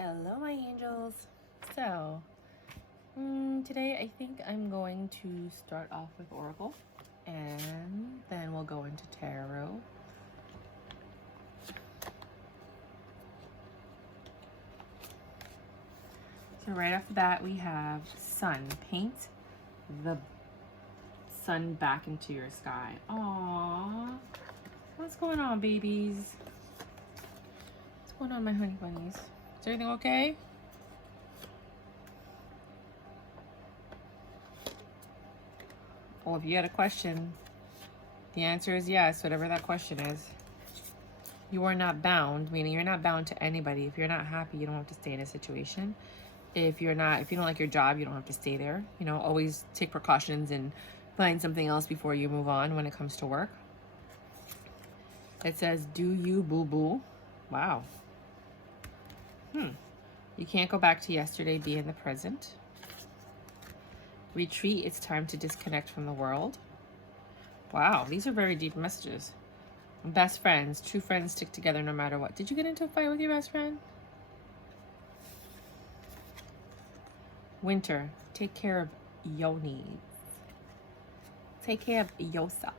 Hello, my angels. So, today I think I'm going to start off with Oracle and then we'll go into Tarot. So, right after that, we have Sun. Paint the sun back into your sky. Aww. What's going on, babies? What's going on, my honey bunnies? Is everything okay? Well, if you had a question, the answer is yes, whatever that question is. You are not bound, meaning you're not bound to anybody. If you're not happy, you don't have to stay in a situation. If you don't like your job, you don't have to stay there. You know, always take precautions and find something else before you move on when it comes to work. It says, do you boo-boo? Wow. You can't go back to yesterday, be in the present. Retreat, it's time to disconnect from the world. Wow, these are very deep messages. Best friends, true friends stick together no matter what. Did you get into a fight with your best friend? Winter, take care of your needs. Take care of yourself.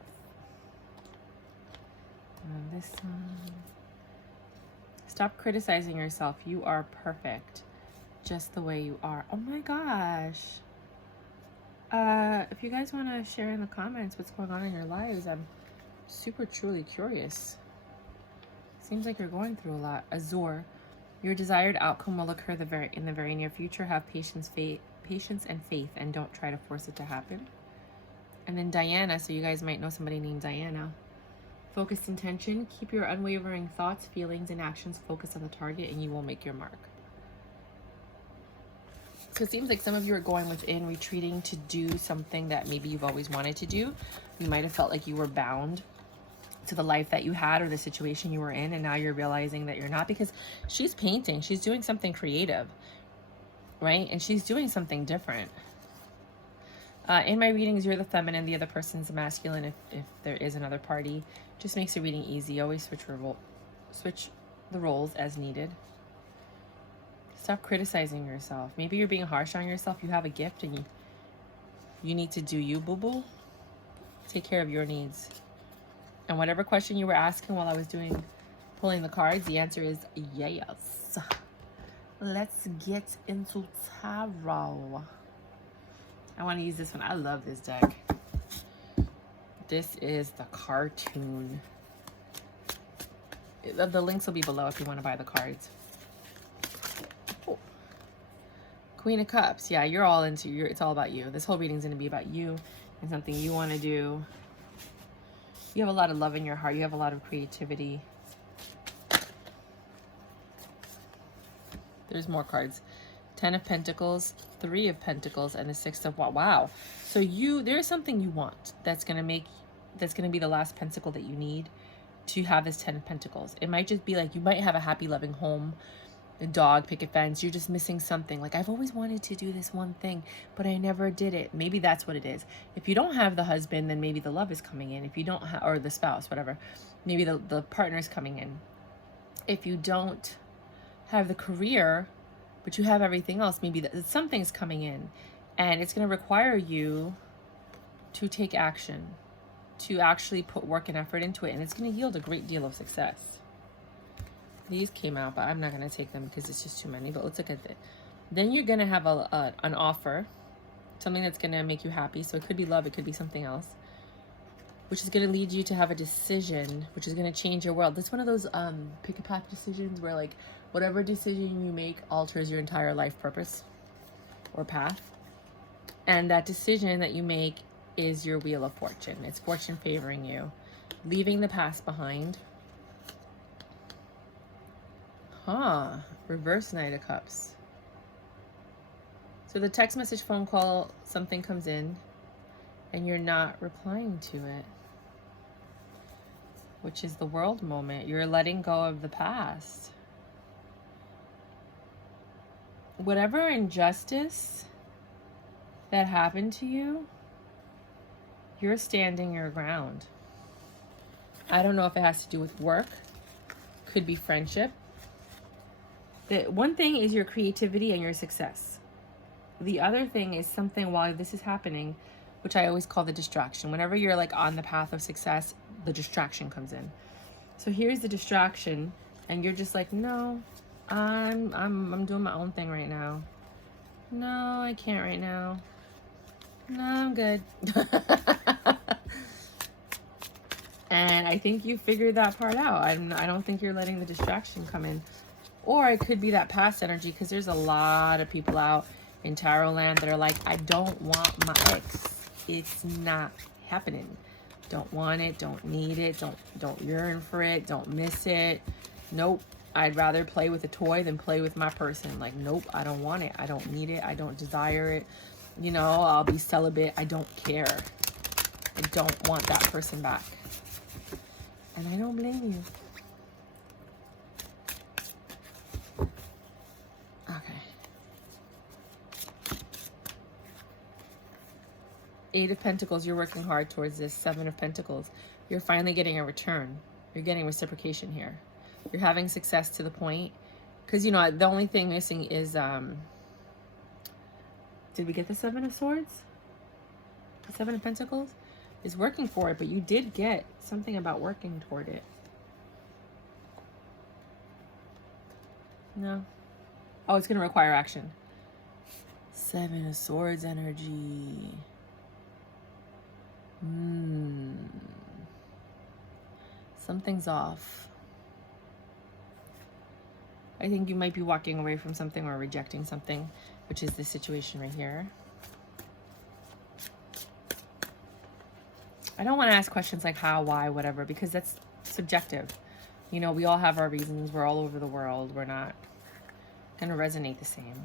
And this one. Stop criticizing yourself. You are perfect just the way you are. Oh my gosh. If you guys want to share in the comments what's going on in your lives, I'm super truly curious. Seems like you're going through a lot. Azure, your desired outcome will occur in the very near future. Have patience and faith, and don't try to force it to happen. And then Diana, so you guys might know somebody named Diana. Focused intention, keep your unwavering thoughts, feelings, and actions focused on the target, and you will make your mark. So it seems like some of you are going within, retreating to do something that maybe you've always wanted to do. You might have felt like you were bound to the life that you had or the situation you were in, and now you're realizing that you're not, because she's painting, she's doing something creative, right? And she's doing something different. In my readings, you're the feminine, the other person's the masculine. If there is another party, just makes the reading easy. Always switch the roles as needed. Stop criticizing yourself. Maybe you're being harsh on yourself. You have a gift and you need to do you, boo-boo. Take care of your needs. And whatever question you were asking while I was pulling the cards, the answer is yes. Let's get into tarot. I want to use this one. I love this deck. This is the cartoon. The links will be below if you want to buy the cards. Oh. Queen of Cups. Yeah, you're all into it's all about you. This whole reading is going to be about you and something you want to do. You have a lot of love in your heart. You have a lot of creativity. There's more cards. 10 of Pentacles, 3 of Pentacles, and the 6 of wow. So there's something you want that's gonna be the last pentacle that you need to have this 10 of Pentacles. It might just be like you might have a happy, loving home, a dog, picket fence. You're just missing something. Like, I've always wanted to do this one thing, but I never did it. Maybe that's what it is. If you don't have the husband, then maybe the love is coming in. If you don't have, or the spouse, whatever, maybe the partner's coming in. If you don't have the career, but you have everything else, maybe something's coming in, and it's going to require you to take action, to actually put work and effort into it, and it's going to yield a great deal of success. These came out, but I'm not going to take them because it's just too many, but let's look at it. Then you're going to have an offer, something that's going to make you happy. So it could be love, it could be something else, which is going to lead you to have a decision, which is going to change your world. That's one of those pick a path decisions where, like, whatever decision you make alters your entire life purpose or path. And that decision that you make is your wheel of fortune. It's fortune favoring you. Leaving the past behind. Reverse Knight of Cups. So the text message, phone call, something comes in and you're not replying to it, which is the world moment. You're letting go of the past. Whatever injustice that happened to you, you're standing your ground. I don't know if it has to do with work, could be friendship, The one thing is your creativity and your success. The other thing is something while this is happening, which I always call the distraction. Whenever you're like on the path of success, the distraction comes in. So here's the distraction, and you're just like, no, I'm doing my own thing right now. No, I can't right now. No, I'm good. And I think you figured that part out. I don't think you're letting the distraction come in. Or it could be that past energy, because there's a lot of people out in tarot land that are like, I don't want my ex. It's not happening. Don't want it, don't need it, don't yearn for it, don't miss it. Nope. I'd rather play with a toy than play with my person. Like, nope, I don't want it. I don't need it. I don't desire it. You know, I'll be celibate. I don't care. I don't want that person back. And I don't blame you. Okay. 8 of Pentacles, you're working hard towards this. 7 of Pentacles, you're finally getting a return. You're getting reciprocation here. You're having success to the point, because, you know, the only thing missing is, did we get the 7 of Swords? The 7 of Pentacles is working for it, but you did get something about working toward it. No. Oh, it's going to require action. 7 of Swords energy. Something's off. I think you might be walking away from something or rejecting something, which is this situation right here. I don't want to ask questions like how, why, whatever, because that's subjective. You know, we all have our reasons. We're all over the world. We're not going to resonate the same.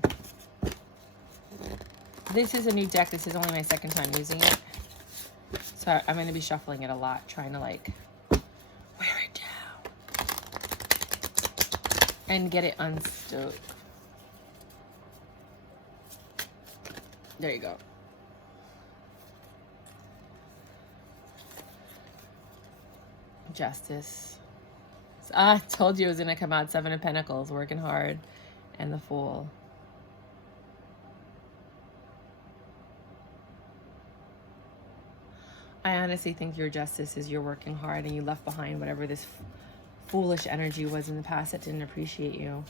This is a new deck. This is only my 2nd time using it. So I'm going to be shuffling it a lot, trying to like wear it down and get it unstuck. There you go. Justice. I told you it was going to come out. 7 of Pentacles, working hard, and the Fool. I honestly think your justice is you're working hard and you left behind whatever this foolish energy was in the past that didn't appreciate you.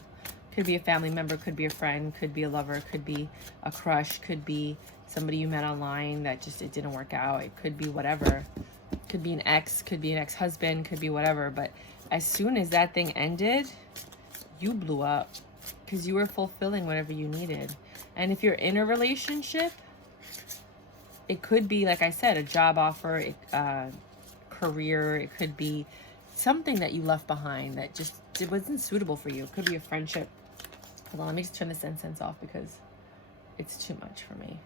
Could be a family member, could be a friend, could be a lover, could be a crush, could be somebody you met online that just, it didn't work out. It could be whatever. Could be an ex, could be an ex-husband, could be whatever. But as soon as that thing ended, you blew up because you were fulfilling whatever you needed. And if you're in a relationship, it could be, like I said, a job offer, career. It could be something that you left behind that just it wasn't suitable for you. It could be a friendship. Hold on, let me just turn this incense off because it's too much for me.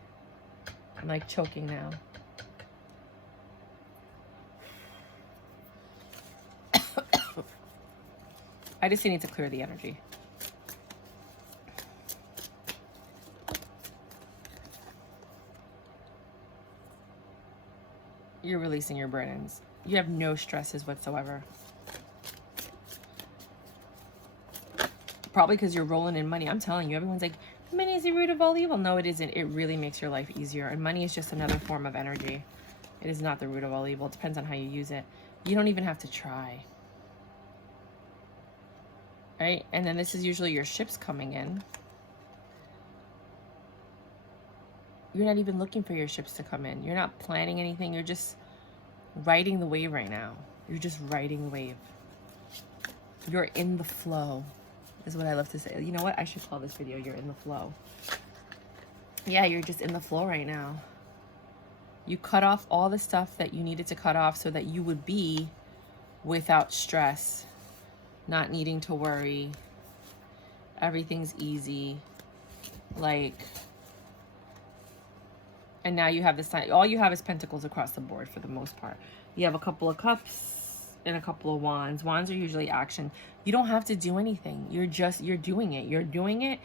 I'm like choking now. I just need to clear the energy. You're releasing your burdens. You have no stresses whatsoever. Probably because you're rolling in money. I'm telling you, everyone's like, money is the root of all evil. No, it isn't. It really makes your life easier. And money is just another form of energy. It is not the root of all evil. It depends on how you use it. You don't even have to try. Right? And then this is usually your ships coming in. You're not even looking for your ships to come in. You're not planning anything. You're just riding the wave right now. You're just riding the wave. You're in the flow, is what I love to say. You know what? I should call this video, You're in the Flow. Yeah, you're just in the flow right now. You cut off all the stuff that you needed to cut off so that you would be without stress, not needing to worry. Everything's easy. Like... And now you have this, all you have is pentacles across the board for the most part. You have a couple of cups and a couple of wands. Wands are usually action. You don't have to do anything. You're doing it. You're doing it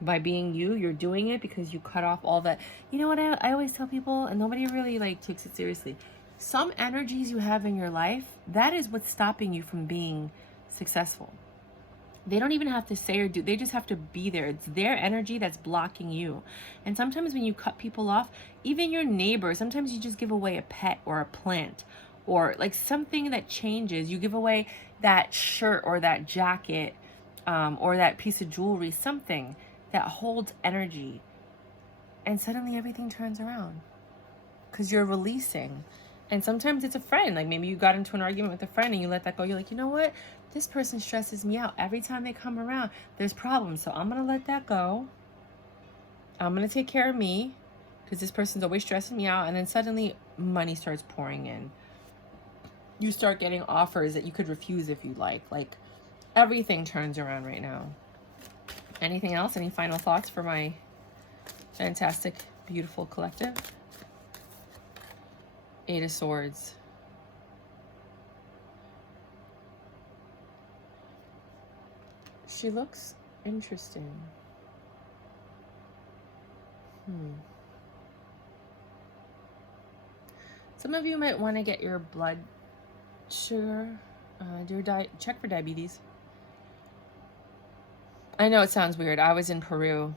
by being you. You're doing it because you cut off all that. You know what I always tell people, and nobody really like takes it seriously. Some energies you have in your life, that is what's stopping you from being successful. They don't even have to say or do, they just have to be there. It's their energy that's blocking you. And sometimes when you cut people off, even your neighbor, sometimes you just give away a pet or a plant or like something that changes. You give away that shirt or that jacket or that piece of jewelry, something that holds energy. And suddenly everything turns around because you're releasing. And sometimes it's a friend. Like maybe you got into an argument with a friend and you let that go. You're like, you know what? This person stresses me out. Every time they come around, there's problems. So I'm going to let that go. I'm going to take care of me because this person's always stressing me out. And then suddenly money starts pouring in. You start getting offers that you could refuse if you like. Like everything turns around right now. Anything else? Any final thoughts for my fantastic, beautiful collective? Eight of Swords. She looks interesting. Some of you might want to get your blood sugar, check for diabetes. I know it sounds weird. I was in Peru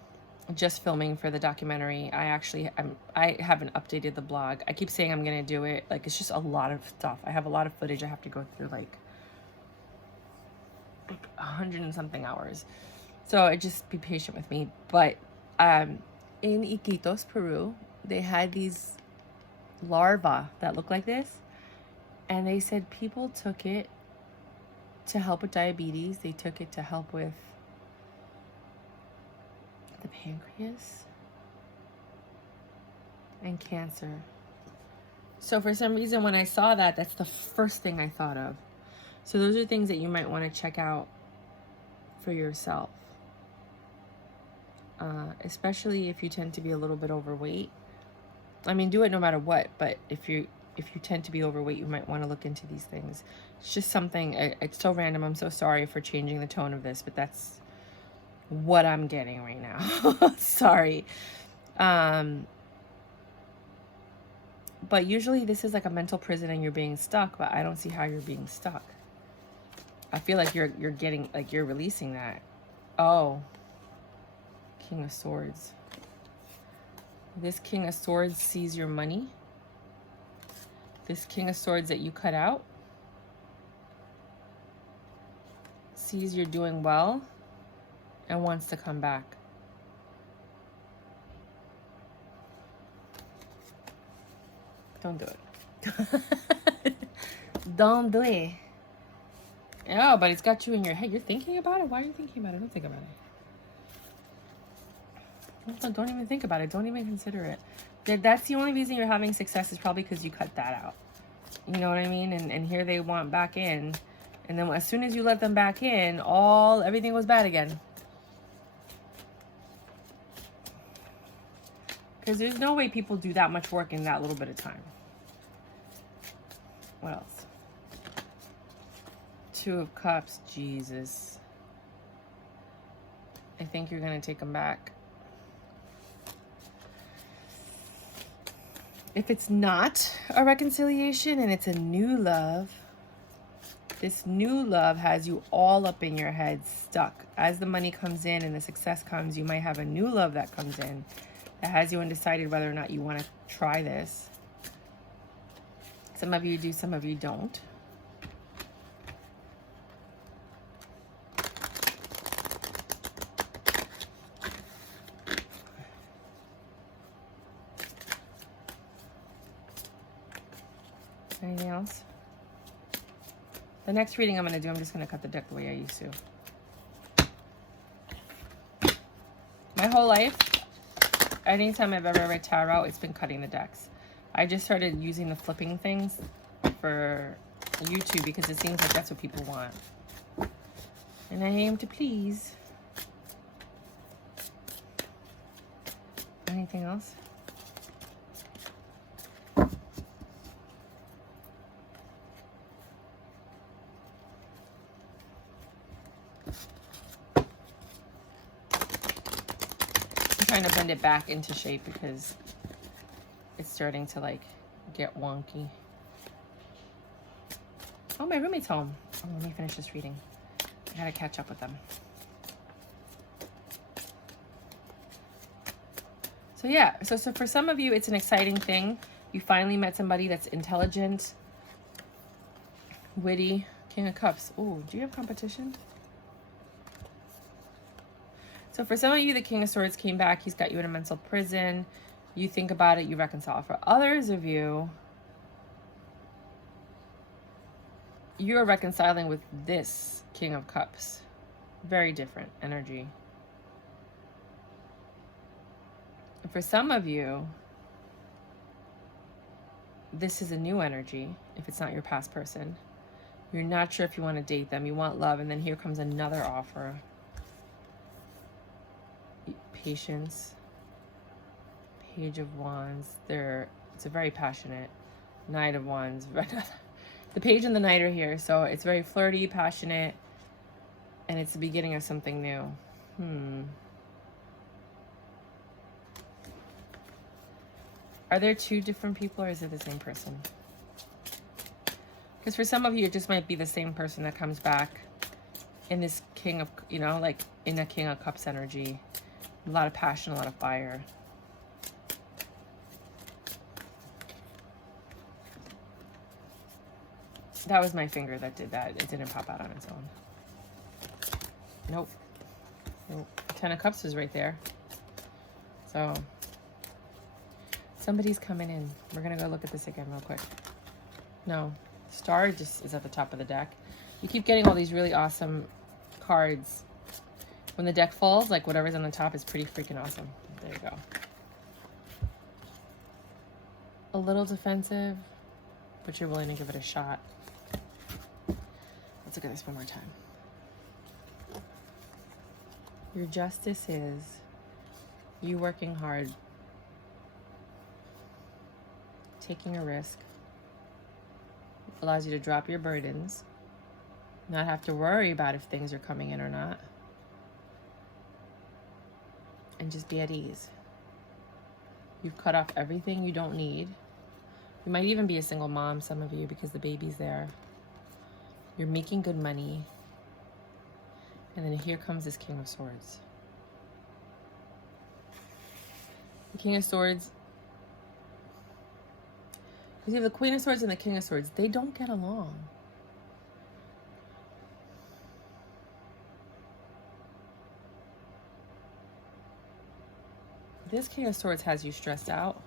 just filming for the documentary. I haven't updated the blog. I keep saying I'm going to do it. Like, it's just a lot of stuff. I have a lot of footage I have to go through, like 100 and something hours. So just be patient with me. But in Iquitos, Peru, they had these larvae that look like this. And they said people took it to help with diabetes. They took it to help with the pancreas and cancer. So for some reason, when I saw that, that's the first thing I thought of. So those are things that you might want to check out for yourself. Especially if you tend to be a little bit overweight. I mean, do it no matter what, but if you tend to be overweight, you might want to look into these things. It's just something, it's so random. I'm so sorry for changing the tone of this, but that's what I'm getting right now. Sorry. But usually this is like a mental prison and you're being stuck, but I don't see how you're being stuck. I feel like you're getting, like you're releasing that. Oh, King of Swords. This King of Swords sees your money. This King of Swords that you cut out sees you're doing well and wants to come back. Don't do it. Don't do it. Oh, but it's got you in your head. You're thinking about it? Why are you thinking about it? Don't think about it. Don't even think about it. Don't even consider it. That's the only reason you're having success is probably because you cut that out. You know what I mean? And here they want back in. And then as soon as you let them back in, everything was bad again. Because there's no way people do that much work in that little bit of time. What else? Two of Cups. Jesus. I think you're going to take them back. If it's not a reconciliation and it's a new love, this new love has you all up in your head, stuck. As the money comes in and the success comes, you might have a new love that comes in that has you undecided whether or not you want to try this. Some of you do, some of you don't. Anything else? The next reading I'm going to do, I'm just going to cut the deck the way I used to. My whole life, anytime I've ever read tarot, it's been cutting the decks. I just started using the flipping things for YouTube because it seems like that's what people want. And I aim to please. Anything else? Trying to bend it back into shape because it's starting to like get wonky. Oh, my roommate's home. Oh, let me finish this reading. I gotta catch up with them. So yeah, so for some of you, it's an exciting thing. You finally met somebody that's intelligent, witty. King of Cups. Oh, do you have competition? So for some of you, the King of Swords came back. He's got you in a mental prison. You think about it, you reconcile. For others of you, you're reconciling with this King of Cups. Very different energy. And for some of you, this is a new energy, if it's not your past person. You're not sure if you want to date them. You want love, and then here comes another offer. Patience. Page of Wands. It's a very passionate. Knight of Wands. The Page and the Knight are here, so it's very flirty, passionate, and it's the beginning of something new. Are there two different people, or is it the same person? Because for some of you, it just might be the same person that comes back in this King of, you know, like in a King of Cups energy. A lot of passion, a lot of fire. That was my finger that did that. It didn't pop out on its own. Nope. Nope. 10 of Cups is right there. So somebody's coming in. We're going to go look at this again real quick. No. Star just is at the top of the deck. You keep getting all these really awesome cards. When the deck falls, like whatever's on the top is pretty freaking awesome. There you go. A little defensive, but you're willing to give it a shot. Let's look at this one more time. Your justice is you working hard, taking a risk, allows you to drop your burdens, not have to worry about if things are coming in or not, and just be at ease. You've cut off everything you don't need. You might even be a single mom, some of you, because the baby's there. You're making good money. And then here comes this King of Swords. The King of Swords, because you have the Queen of Swords and the King of Swords, they don't get along. This King of Swords has you stressed out,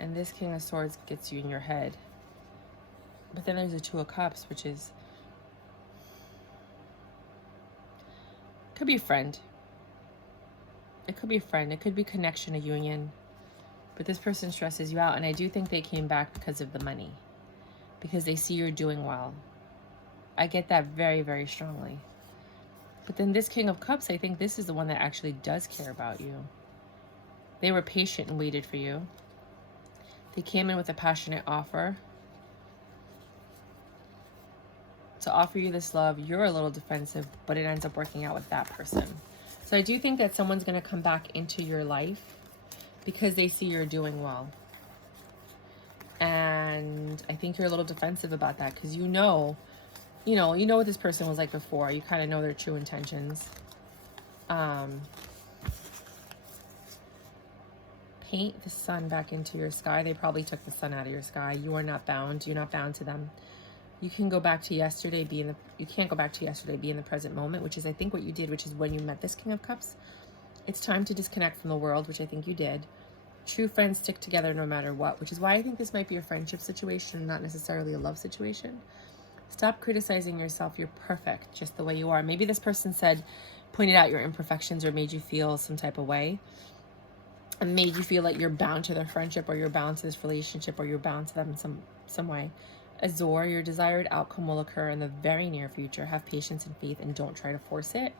and this King of Swords gets you in your head. But then there's the Two of Cups, which is, could be a friend. It could be a friend. It could be connection, a union. But this person stresses you out, and I do think they came back because of the money, because they see you're doing well. I get that very, very strongly. But then this King of Cups, I think this is the one that actually does care about you. They were patient and waited for you. They came in with a passionate offer to offer you this love. You're a little defensive, but it ends up working out with that person. So I do think that someone's going to come back into your life because they see you're doing well. And I think you're a little defensive about that because you know what this person was like before. You kind of know their true intentions. Paint the sun back into your sky. They probably took the sun out of your sky. You are not bound. You're not bound to them. You can go back to yesterday, you can't go back to yesterday, be in the present moment, which is I think what you did, which is when you met this King of Cups. It's time to disconnect from the world, which I think you did. True friends stick together no matter what, which is why I think this might be a friendship situation, not necessarily a love situation. Stop criticizing yourself. You're perfect just the way you are. Maybe this person pointed out your imperfections or made you feel some type of way. And made you feel like you're bound to their friendship, or you're bound to this relationship, or you're bound to them in some way. Azor, your desired outcome will occur in the very near future. Have patience and faith and don't try to force it.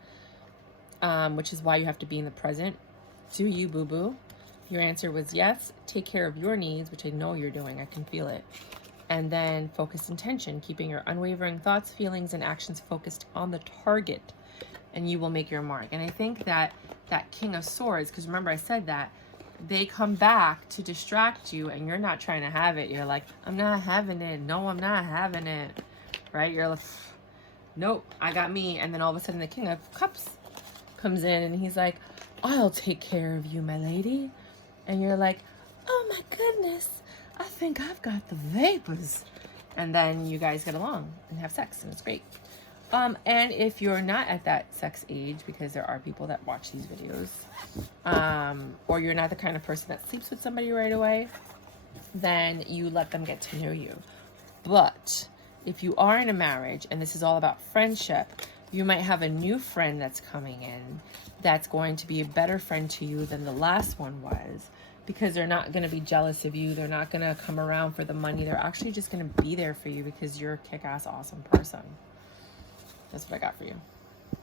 Which is why you have to be in the present. Do you, boo-boo? Your answer was yes. Take care of your needs, which I know you're doing. I can feel it. And then focus intention, keeping your unwavering thoughts, feelings, and actions focused on the target, and you will make your mark. And I think that King of Swords, because remember I said that, they come back to distract you, and you're not trying to have it. You're like, I'm not having it. No, I'm not having it. Right? You're like, nope, I got me. And then all of a sudden the King of Cups comes in, and he's like, I'll take care of you, my lady. and you're like, oh my goodness, I think I've got the vapors. And then you guys get along and have sex, and it's great. And if you're not at that sex age, because there are people that watch these videos, or you're not the kind of person that sleeps with somebody right away, then you let them get to know you. But if you are in a marriage and this is all about friendship, you might have a new friend that's coming in that's going to be a better friend to you than the last one was, because they're not going to be jealous of you. They're not going to come around for the money. They're actually just going to be there for you because you're a kick-ass awesome person. That's what I got for you.